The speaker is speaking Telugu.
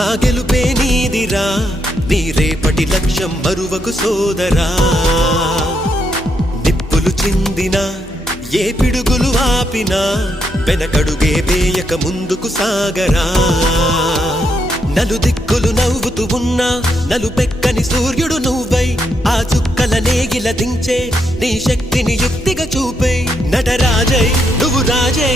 ఆ గెలుపే నీదిరా, నీ రేపటి లక్ష్యం మరువకు సోదరా. నిప్పులు చిందినా ఏ పిడుగులు ఆపినా వెనకడుగే వేయక ముందుకు సాగరా. నలుదిక్కులు నవ్వుతూ ఉన్నా నలుపెక్కని సూర్యుడు నువ్వై, ఆ చుక్కల నేగిల దించే నీ శక్తిని యుక్తిగా చూపై. నటరాజై నువ్వు రాజై